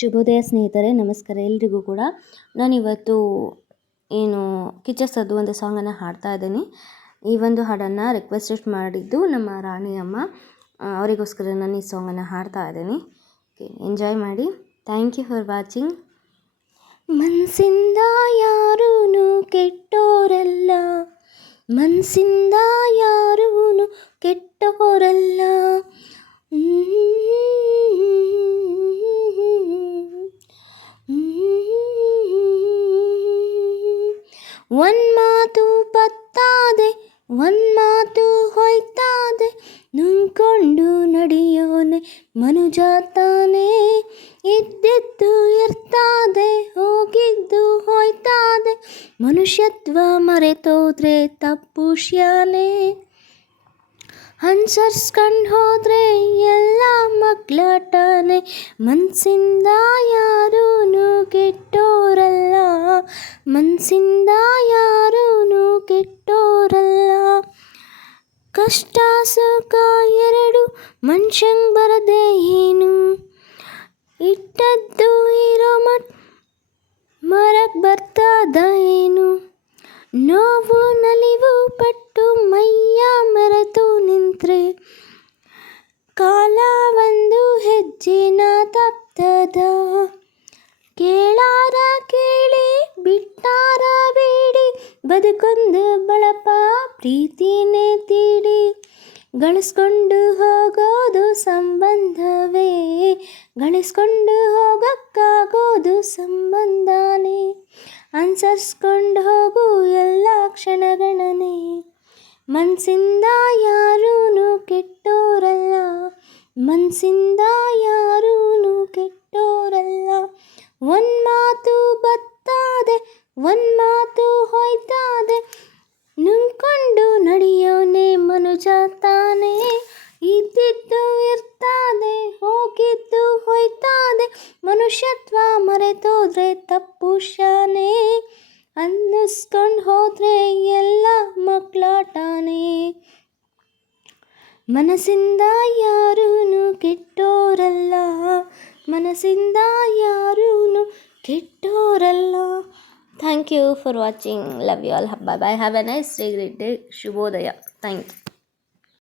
ಶುಭೋದಯ ಸ್ನೇಹಿತರೆ, ನಮಸ್ಕಾರ ಎಲ್ರಿಗೂ ಕೂಡ. ನಾನಿವತ್ತು ಏನು ಕಿಚ್ಚ ಸದ್ದು ಒಂದು ಸಾಂಗನ್ನು ಹಾಡ್ತಾ ಇದ್ದೀನಿ. ಈ ಒಂದು ಹಾಡನ್ನು ರಿಕ್ವೆಸ್ಟ್ ಮಾಡಿದ್ದು ನಮ್ಮ ರಾಣಿಯಮ್ಮ. ಅವರಿಗೋಸ್ಕರ ನಾನು ಈ ಸಾಂಗನ್ನು ಹಾಡ್ತಾ ಇದ್ದೀನಿ. ಎಂಜಾಯ್ ಮಾಡಿ. Thank you for watching. ಮನಸ್ಸಿಂದ ಯಾರೂ ಕೆಟ್ಟೋರಲ್ಲ. ಮನಸ್ಸಿಂದ ಯಾರೂ ಕೆಟ್ಟೋರಲ್ಲ. ಮಾತು ಪತ್ತಾದೆ ಮಾತು ಹೊಯ್ತಾದೆ. ನುಂಕೊಂಡು ನಡೆಯೋನೆ ಮನುಜಾತಾನೆ ತಾನೇ. ಇದ್ದಿದ್ದು ಇರ್ತಾದೆ, ಹೋಗಿದ್ದು ಹೋಯ್ತಾದೆ. ಮನುಷ್ಯತ್ವ ಮರೆತೋದ್ರೆ ತಪ್ಪು ಶ್ಯಾನೆ. ಅನ್ಸರ್ಸ್ಕೊಂಡು ಹೋದ್ರೆ ಎಲ್ಲ ಮಕ್ಕಳಾಟನೆ ಮನಸ್ಸಿಂದ ಯಾರೂ ಕೆಟ್ಟೋರಲ್ಲ. ಮನಸ್ಸಿಂದ ಯಾರೂ ಕೆಟ್ಟೋರಲ್ಲ. ಕಷ್ಟ ಸುಖ ಎರಡು ಮನುಷ್ಯಂಗೆ ಬರದೆ ಏನು? ಇಟ್ಟದ್ದು ಇರೋ ಮಟ್ ಮರಕ್ ಬರ್ತದ ಏನು? ನೋವು ನಲಿವು ಪಟ್ಟು ಮೈಯ ಮರೆತು ನಿಂತ್ರೆ ಕಾಲ ಒಂದು ಹೆಜ್ಜೆನ ತಪ್ತದ. ಬದುಕೊಂದು ಬಳಪ, ಪ್ರೀತಿನೇ ತೀಡಿ ಗಳಿಸ್ಕೊಂಡು ಹೋಗೋದು ಸಂಬಂಧವೇ, ಗಳಿಸ್ಕೊಂಡು ಹೋಗಕ್ಕಾಗೋದು ಸಂಬಂಧನೇ, ಅನ್ಸರ್ಸ್ಕೊಂಡು ಹೋಗು ಎಲ್ಲ ಕ್ಷಣಗಳನೆ ಮನಸ್ಸಿಂದ ಯಾರೂ ಕೆಟ್ಟೋರಲ್ಲ ಮನಸ್ಸಿಂದ ಯಾರೂ ಕೆಟ್ಟೋರಲ್ಲ. ಒಂದು ಮಾತು ಬತ್ತಾದೆ, ಒಂದು ಮಾತು ಹೋಯ್ತಾದೆ ನುಂಗ್ಕೊಂಡು ನಡೆಯೋನೆ ಮನುಜ ತಾನೇ ಇದ್ದಿದ್ದು ಇರ್ತಾದೆ, ಹೋಗಿದ್ದು ಹೋಯ್ತಾದೆ. ಮನುಷ್ಯತ್ವ ಮರೆತೋದ್ರೆ ತಪ್ಪು ಶಾನೆ. ಅನ್ನಿಸ್ಕೊಂಡು ಹೋದ್ರೆ ಎಲ್ಲ ಮಕ್ಕಳಾಟಾನೆ ಮನಸ್ಸಿಂದ ಯಾರೂ ಕೆಟ್ಟೋರಲ್ಲ. ಮನಸ್ಸಿಂದ ಯಾರೂ ಕೆಟ್ಟೋರಲ್ಲ. Thank you for watching love you all ಹಬ್ಬ bye have a nice day great day ಶುಭೋದಯ ಥ್ಯಾಂಕ್ ಯು